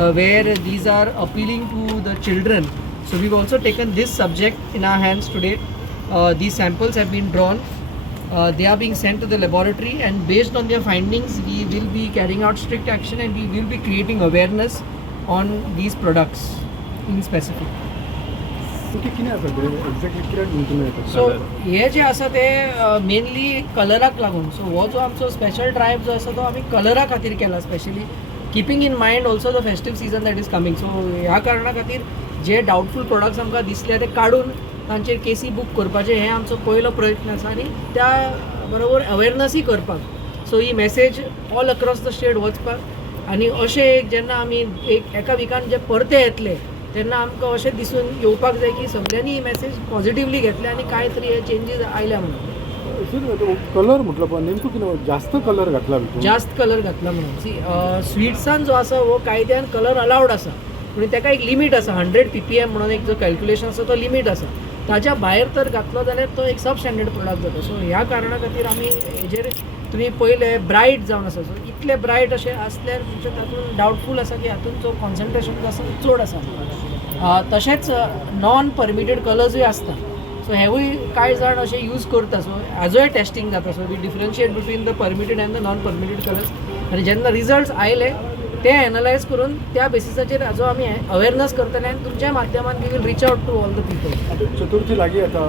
where these are appealing to the children. So we've also taken this subject in our hands today. These samples have been drawn. They are being sent to the laboratory, and based on their findings, we will be carrying out strict action, and we will be creating awareness on these products in specific. So हे जे आसा ते mainly कलराक लागून. So हो जो आमचो special drive जो आसा तो आमी कलरा खातीर केला, specially keeping in mind also the festive season that is coming. So ह्या कारणां खातीर जे डावटफूल प्रोडक्ट्स आमकां दिसले ते काडून तांचेर केसी बूक करपाचें हें आमचो पयलो प्रयत्न आसा, आनी त्या बरोबर अवेरनसूय करपाक. So he message all across the state वचपाक, आनी अशें जेन्ना आमी एका विकान जे परते येतले तेन्ना आमकां अशें दिसून येवपाक जाय की सगळ्यांनी ही मेसेज पॉझिटिव्हली घेतले आनी कांय तरी हे चेंजीस आयल्या म्हणून. कलर म्हटलं नेमकं कितें जास्त कलर घातला, जास्त कलर घातला म्हणून. सी स्वीट्सान जो आसा हो कायद्यान कलर अलावड आसा, पूण ताका एक लिमीट आसा. 100 ppm म्हणून एक जो कॅल्क्युलेशन आसा तो लिमीट आसा. ताच्या भायर तर घातलो जाल्यार तो एक सब स्टँडर्ड प्रोडक्ट जाता. सो ह्या कारणा खातीर आमी हेजेर तुमी पयले ब्रायट जावन आसा. सो इतले ब्रायट अशें आसल्यार तुमचे तातूंत डावटफूल आसा की हातूंत जो कॉन्सन्ट्रेशन जो आसा तो चड आसा. तशेंच नॉन परमिटेड कलर्सूय आसता. सो हेवूय कांय जाण अशें यूज करता. सो हाजोय टेस्टींग जाता. So we differentiate between the permitted and the non permitted colours. आनी जेन्ना रिजल्ट्स आयले ते एनालायज करून त्या बेसिसाचेर हाजो आमी अवेरनस करतले, आनी तुमच्या माध्यमान we will reach out to all the people. Chaturthi लागीं येता,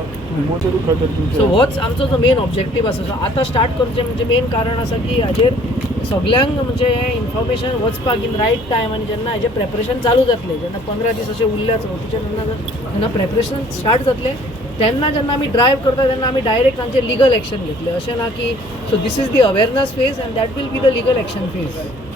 सो होच आमचो जो मेन ऑब्जेक्टीव आसा. सो आतां स्टार्ट करचें म्हणजे मेन कारण आसा की हाजेर सगल्यांक म्हणजे हें इन्फॉर्मेशन वचपाक इन रायट टायम, आनी जेन्ना हाजें प्रेपरेशन चालू जातलें, जेन्ना 15 दीस अशें उरल्या चवथीच्या जेन्ना प्रेपरेशन स्टार्ट जातलें तेन्ना जेन्ना आमी ड्रायव्ह करता तेन्ना आमी डायरेक्ट तांचेर लिगल एक्शन घेतले. अशें ना की so this is the awareness phase and that will be the legal action phase.